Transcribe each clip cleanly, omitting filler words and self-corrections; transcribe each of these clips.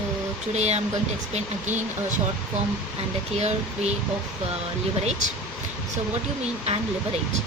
So today I'm going to explain again a short form and a clear way of leverage. So what do you mean and leverage?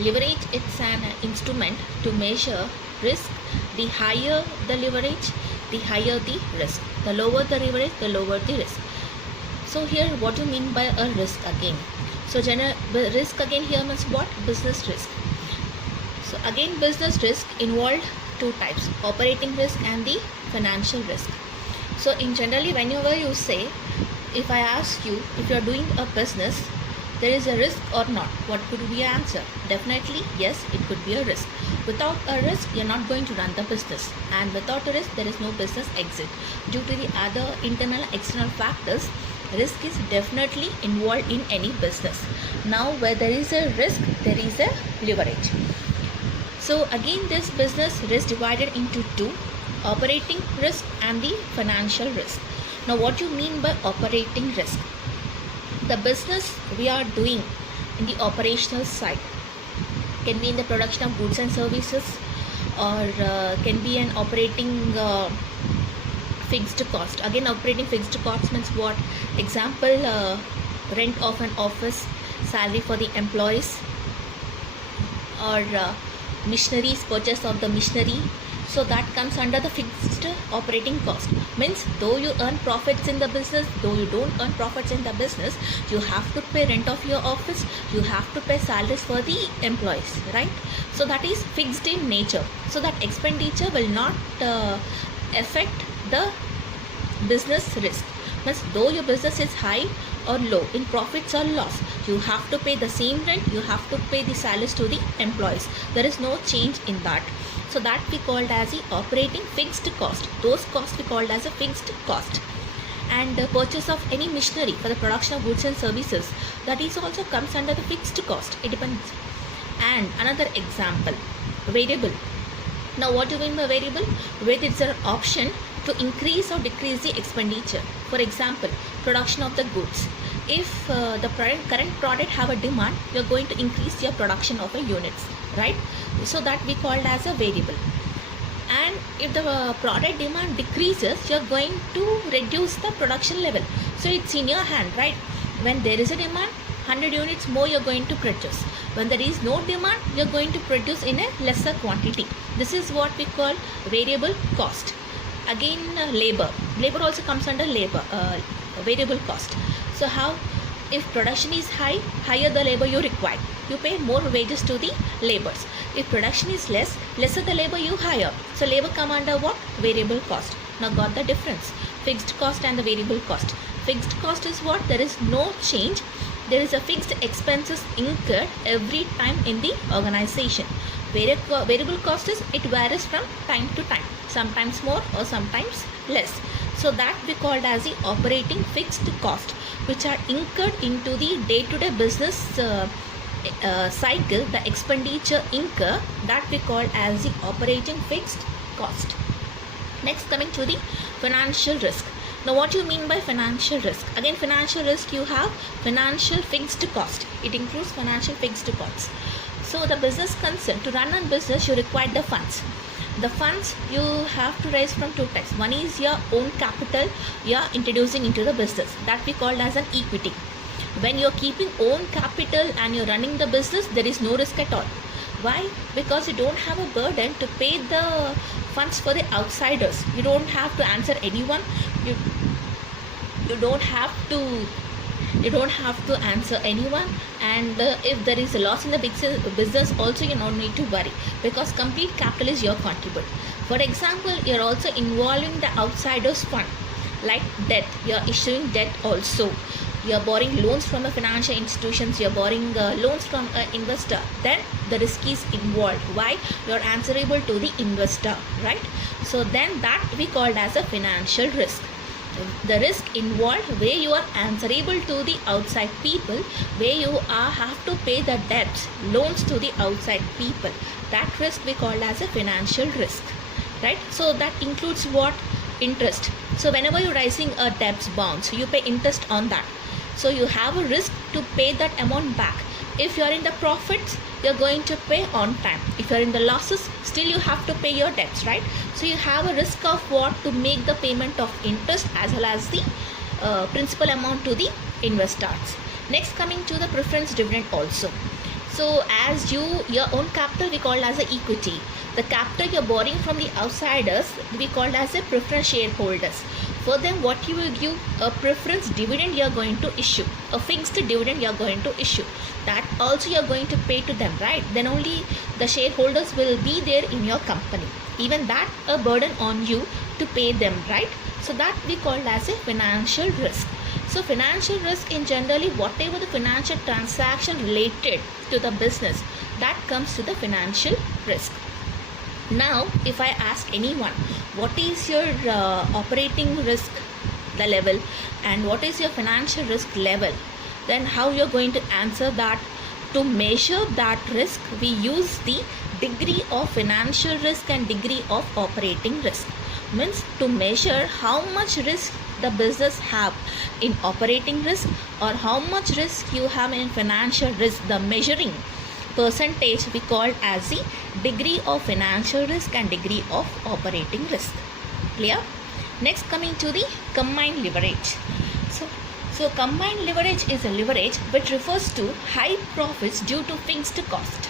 Leverage, it's an instrument to measure risk. The higher the leverage, the higher the risk. The lower the leverage, the lower the risk. So here what do you mean by a risk again? So risk again here means what? Business risk. So again business risk involved two types, operating risk and the financial risk. So in generally whenever you say, if I ask you if you are doing a business, there is a risk or not, what could be your answer? Definitely yes, it could be a risk. Without a risk you're not going to run the business, and without a risk there is no business exit. Due to the other internal and external factors, risk is definitely involved in any business. Now where there is a risk, there is a leverage. So again this business risk divided into two, operating risk and the financial risk. Now what do you mean by operating risk? The business we are doing in the operational side can be in the production of goods and services, or can be an operating fixed cost. Again operating fixed cost means what? Example, rent of an office, salary for the employees, or missionaries, purchase of the missionary. So that comes under the fixed operating cost. Means though you earn profits in the business, though you don't earn profits in the business, you have to pay rent of your office, you have to pay salaries for the employees, right? So that is fixed in nature. So that expenditure will not affect the business risk. Means though your business is high or low, in profits or loss, you have to pay the same rent, you have to pay the salaries to the employees. There is no change in that. So that we called as the operating fixed cost. Those costs we called as a fixed cost. And the purchase of any machinery for the production of goods and services, that is also comes under the fixed cost. It depends. And another example, variable. Now what do you mean by variable? Where it's an option to increase or decrease the expenditure. For example, production of the goods. If the current product have a demand, you're going to increase your production of a units, right? So that we called as a variable. And if the product demand decreases, you're going to reduce the production level. So it's in your hand, right? When there is a demand, 100 units more you're going to produce. When there is no demand, you're going to produce in a lesser quantity. This is what we call variable cost. Again labor also comes under labor, variable cost. So how? If production is high, higher the labor you require, you pay more wages to the laborers. If production is less, lesser the labor you hire. So labor come under what? Variable cost. Now got the difference? Fixed cost and the variable cost. Fixed cost is what? There is no change. There is a fixed expenses incurred every time in the organization. Variable cost is, it varies from time to time, sometimes more or sometimes less. So that we called as the operating fixed cost, which are incurred into the day-to-day business cycle. The expenditure incur, that we call as the operating fixed cost. Next, coming to the financial risk. Now what do you mean by financial risk? Again financial risk, you have financial fixed cost. It includes financial fixed costs. So the business concern, to run a business you require the funds. The funds you have to raise from two types. One is your own capital you are introducing into the business, that we called as an equity. When you are keeping own capital and you are running the business, there is no risk at all. Why? Because you don't have a burden to pay the funds for the outsiders. You don't have to answer anyone. You don't have to answer anyone. And if there is a loss in the business also, you don't need to worry, because complete capital is your contribute. For example, you're also involving the outsiders fund, like debt. You're issuing debt also. You're borrowing loans from the financial institutions, you're borrowing loans from an investor. Then the risk is involved. Why? You're answerable to the investor, right? So then that we called as a financial risk. The risk involved where you are answerable to the outside people, where you have to pay the debts, loans to the outside people. That risk we call as a financial risk, right? So that includes what? Interest. So whenever you're raising a debts bonds, you pay interest on that. So you have a risk to pay that amount back. If you are in the profits, you're going to pay on time. If you're in the losses, still you have to pay your debts, right? So you have a risk of what? To make the payment of interest as well as the principal amount to the investors. Next, coming to the preference dividend also. So as your own capital we call as a equity. The capital you're borrowing from the outsiders we called as a preference shareholders. For them, what you will give? A preference dividend you are going to issue, a fixed dividend you are going to issue. That also you are going to pay to them, right? Then only the shareholders will be there in your company. Even that a burden on you to pay them, right? So that we call as a financial risk. So financial risk in generally whatever the financial transaction related to the business, that comes to the financial risk. Now if I ask anyone, what is your operating risk the level and what is your financial risk level, then how you're going to answer that? To measure that risk, we use the degree of financial risk and degree of operating risk. Means to measure how much risk the business have in operating risk or how much risk you have in financial risk, the measuring percentage we call as the degree of financial risk and degree of operating risk. Clear? Next, coming to the combined leverage. So combined leverage is a leverage which refers to high profits due to fixed cost.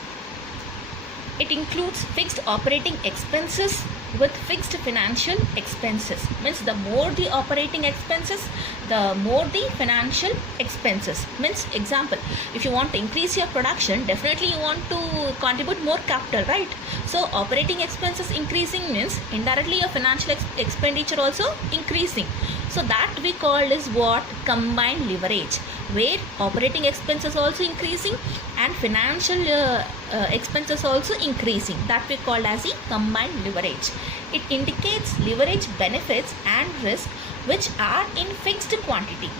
It includes fixed operating expenses with fixed financial expenses. Means the more the operating expenses, the more the financial expenses. Means example, if you want to increase your production, definitely you want to contribute more capital, right? So operating expenses increasing means indirectly your financial expenditure also increasing. So that we call is what? Combined leverage, where operating expenses also increasing and financial expenses also increasing. That we call as the combined leverage. It indicates leverage benefits and risk which are in fixed quantity.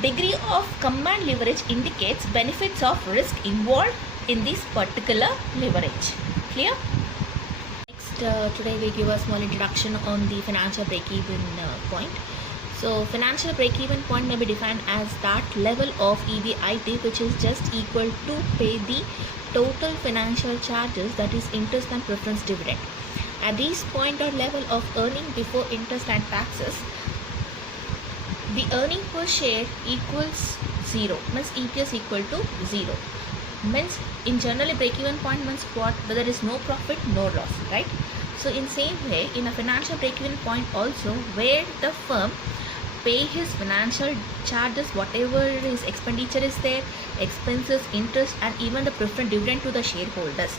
Degree of combined leverage indicates benefits of risk involved in this particular leverage. Clear? Next, today we give a small introduction on the financial break-even point. So financial break-even point may be defined as that level of EBIT which is just equal to pay the total financial charges, that is interest and preference dividend. At this point or level of earning before interest and taxes, the earning per share equals 0, means EPS equal to 0. Means in general break-even point means what? Where there is no profit, no loss, right? So in same way, in a financial break-even point also, where the firm pay his financial charges, whatever his expenditure is there, expenses, interest and even the preferred dividend to the shareholders,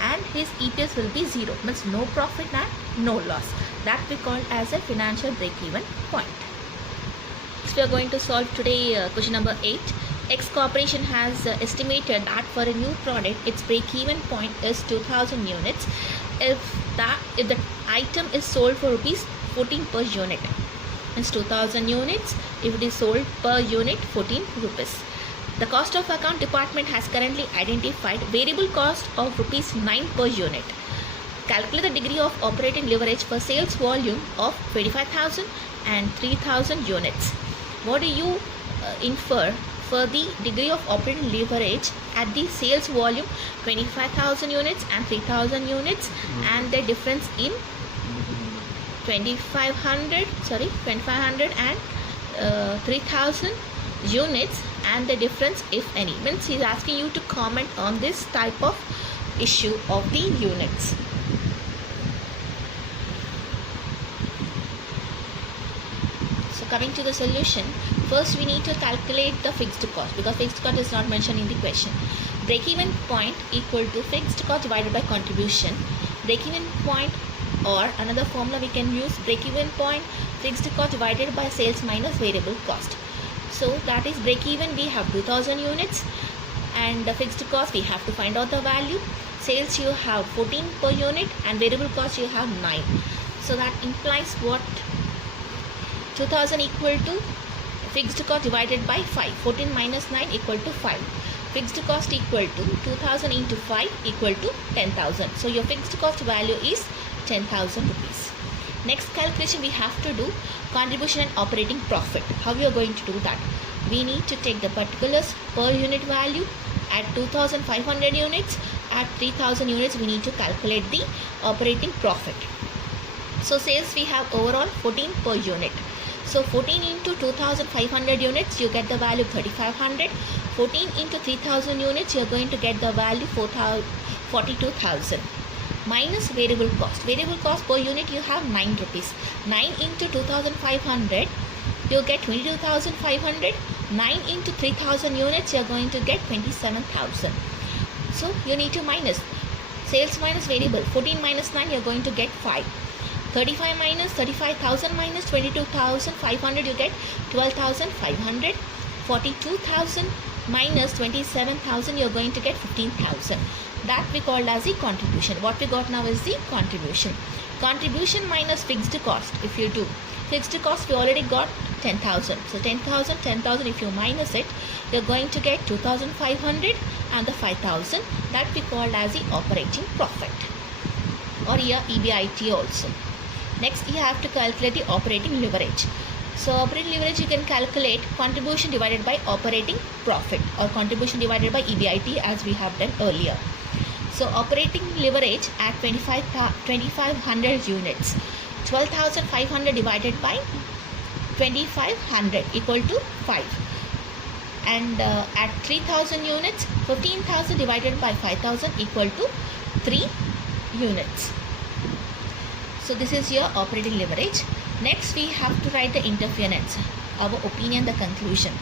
and his EPS will be 0, means no profit and no loss. That we call as a financial break-even point. So we are going to solve today question number 8. X Corporation has estimated that for a new product its break-even point is 2000 units if the item is sold for rupees 14 per unit. Means 2000 units if it is sold per unit 14 rupees. The cost of account department has currently identified variable cost of rupees 9 per unit. Calculate the degree of operating leverage for sales volume of 25,000 and 3000 units. What do you infer for the degree of operating leverage at the sales volume 25,000 units and 3000 units and the difference in 2500 and 3000 units and the difference if any? Means he is asking you to comment on this type of issue of the units. So coming to the solution, first we need to calculate the fixed cost because fixed cost is not mentioned in the question. Break-even point equal to fixed cost divided by contribution. Break-even point, or another formula we can use, break-even point fixed cost divided by sales minus variable cost. So that is break-even we have 2000 units and the fixed cost we have to find out the value. Sales you have 14 per unit and variable cost you have 9. So that implies what? 2000 equal to fixed cost divided by 5. 14 minus 9 equal to 5. Fixed cost equal to 2000 into 5 equal to 10,000. So your fixed cost value is 10,000 rupees. Next calculation we have to do contribution and operating profit. How we are going to do that? We need to take the particulars per unit value At 2500 units, at 3000 units, we need to calculate the operating profit. So sales we have overall 14 per unit. So 14 into 2500 units, you get the value 3500. 14 into 3000 units, you are going to get the value 42,000. Minus variable cost. Variable cost per unit you have 9 rupees. 9 into 2500, you get 22,500. 9 into 3000 units, you are going to get 27,000. So you need to minus. Sales minus variable. 14 minus 9, you are going to get 5. 35 minus 35,000 minus 22,500, you get 12,500. 42,000 minus 27,000, you are going to get 15,000. That we called as the contribution. What we got now is the contribution. Contribution minus fixed cost. If you do fixed cost, we already got 10,000. So 10,000, 10,000. If you minus it, you're going to get 2,500 and the 5,000. That we called as the operating profit, or here EBIT also. Next, you have to calculate the operating leverage. So operating leverage you can calculate contribution divided by operating profit, or contribution divided by EBIT, as we have done earlier. So operating leverage at 2500 units, 12,500 divided by 2500 equal to 5. And at 3000 units, 15,000 divided by 5,000 equal to 3 units. So this is your operating leverage. Next, we have to write the interference, our opinion, the conclusion.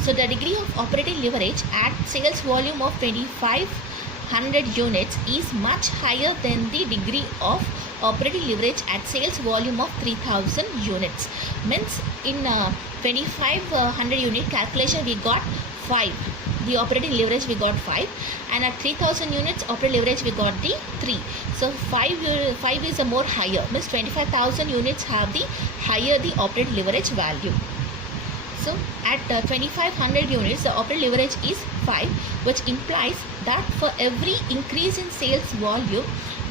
So the degree of operating leverage at sales volume of 2500 units is much higher than the degree of operating leverage at sales volume of 3000 units. Means in 2500 unit calculation we got 5. The operating leverage we got 5, and at 3000 units operating leverage we got the 3. So 5 is a more higher, means 25,000 units have the higher the operating leverage value. So at 2500 units the operating leverage is 5, which implies that for every increase in sales volume,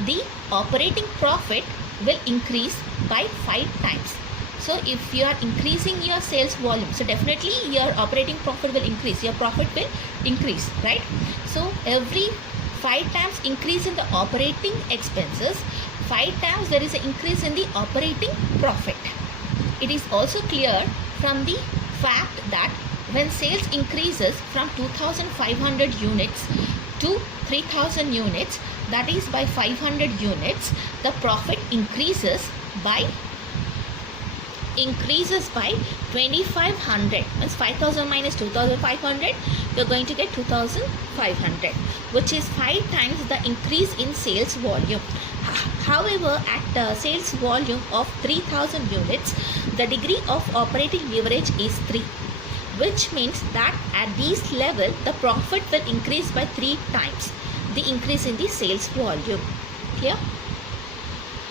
the operating profit will increase by 5 times. So if you are increasing your sales volume, so definitely your operating profit will increase, your profit will increase, right? So every 5 times increase in the operating expenses, 5 times there is an increase in the operating profit. It is also clear from the fact that when sales increases from 2500 units to 3000 units, that is by 500 units, the profit increases by 2500. Means 5,000 minus 2,500, you're going to get 2,500, which is 5 times the increase in sales volume. However, at the sales volume of 3000 units, the degree of operating leverage is 3, which means that at this level the profit will increase by 3 times the increase in the sales volume. Clear?